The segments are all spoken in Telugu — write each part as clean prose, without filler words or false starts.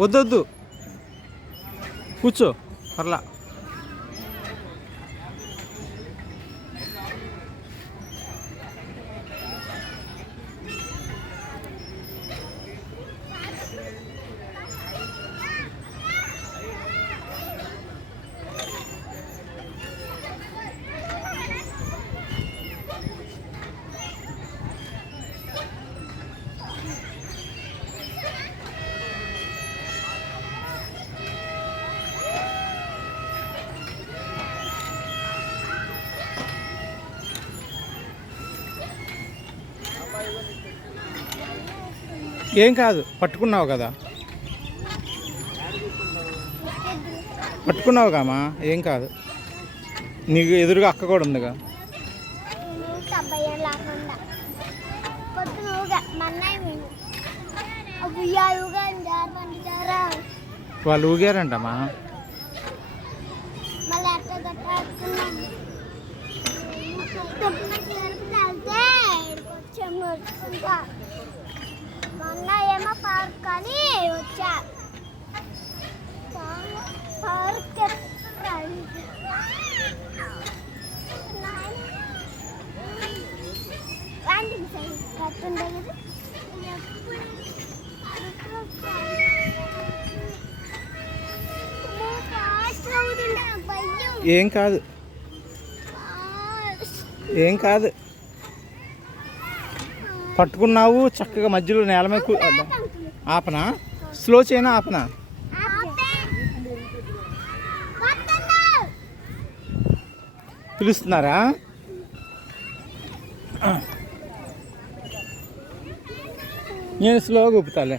వద్దొద్దు కూర్చో పర్లా. ఏం కాదు, పట్టుకున్నావు కదా, పట్టుకున్నావు కామా, ఏం కాదు. నీకు ఎదురుగా అక్క కూడా ఉందిగా. వాళ్ళు ఊగారంటమ్మా. మొన్న ఏమో పార్క్ అని వచ్చా. పార్క్ ఏం కాదు, ఏం కాదు. పట్టుకున్నావు చక్కగా మధ్యలో నేల మీద ఆపనా, స్లో చేయనా ఆపనా. పిలుస్తున్నారా? నేను స్లోగా ఊపుతాలే,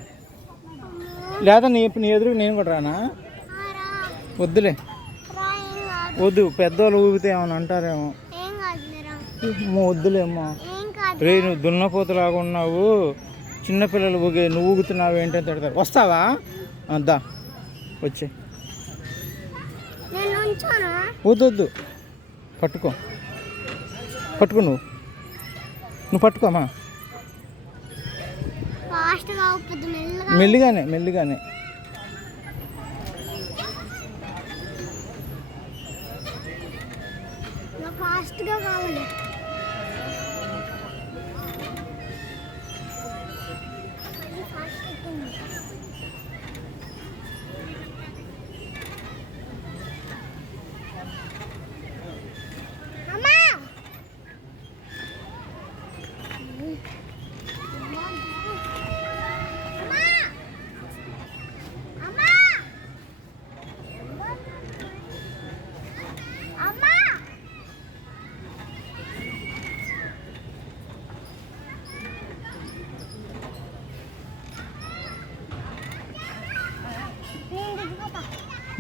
లేదా నీ ఎదురు నేను కూడా రానా? వద్దులే, వద్దు. పెద్దవాళ్ళు ఊపితే ఏమన్నా అంటారేమో. వద్దులేమ్మా. రే నువ్వు దున్నపోతులాగా ఉన్నావు, చిన్నపిల్లలు ఊగే, నువ్వు ఊగుతున్నావు ఏంటని తిడతారు. వస్తావా? దా వచ్చే. వద్దు, పట్టుకో, పట్టుకో, నువ్వు పట్టుకోమా. మెల్లిగానే మెల్లిగానే. ఫాస్ట్గా కావాలి.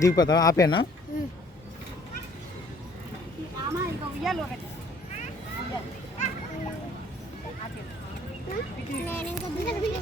దిగిపోతావా? ఆపేనా?